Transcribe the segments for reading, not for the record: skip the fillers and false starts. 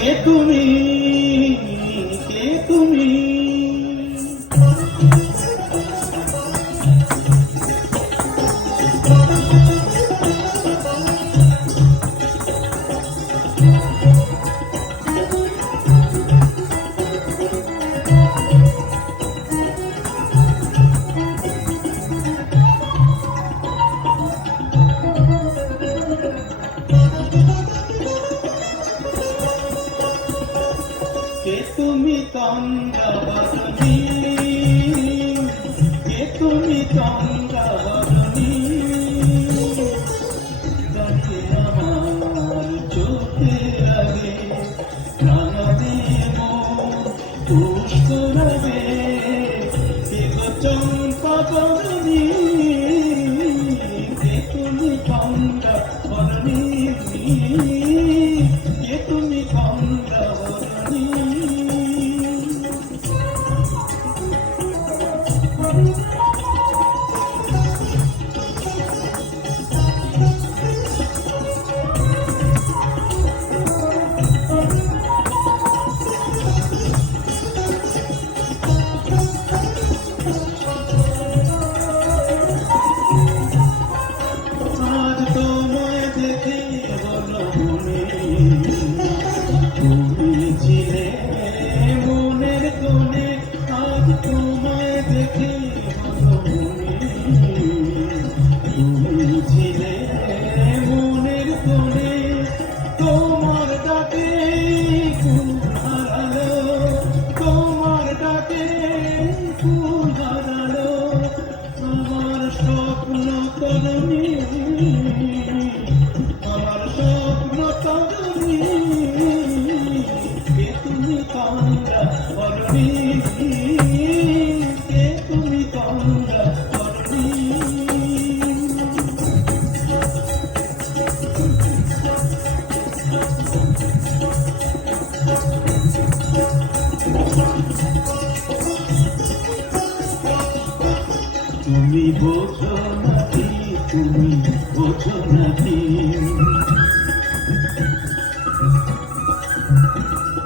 কে তুমি, কে তুমি? কে তুমি তন্দ্রাবরণী, কে তুমি তন্দ্রাবরণী? যাকে আমার চোখের আগে প্রাণে মন পুষ্প লাগে, কে গো চম্পাবরণী? কে তুমি তন্দ্রাবরণী, কে তুমি তন্দ্রাবরণী? আজ তোমায় দেখে বলো মনে, তুমি ছিলে মনের কোণে। আজ তোমায় দেখে বলো মনে, তুমি ছিলে মনের কোণে। তোমার ডাকে ফুল হারালো, তোমার ডাকে ফুল হারালো আমার স্বপ্ন তরুণী, আমার স্বপ্ন তরুণী। কে তুমি তন্দ্রাবরণী, কে তুমি তন্দ্রাবরণী? তুমি বোঝো নাকি, তুমি বোঝো নাকি?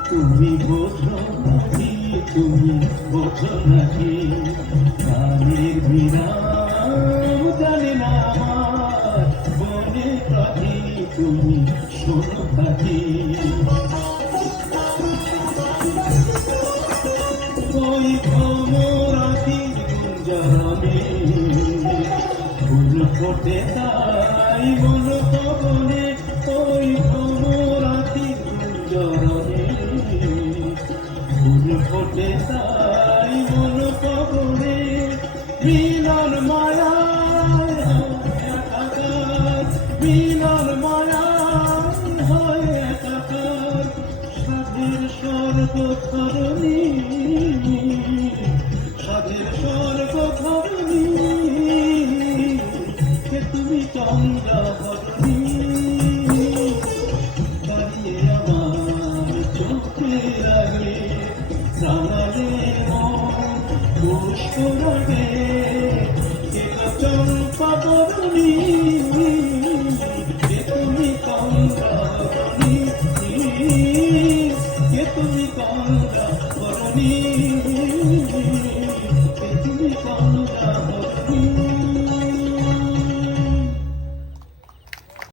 তুমি বোঝো নাকি, তুমি বোঝো নাকি? গানের বিরাম জানে না আমার বনে পাখি, তুমি শোনো পাখি। ওই ভ্রমরাখি গুঞ্জরণে ফুল ফোটে তাই মন পবনে। ওই ভ্রমরাখি গুঞ্জরণে ফুল ফোটে তাই মন পবনে।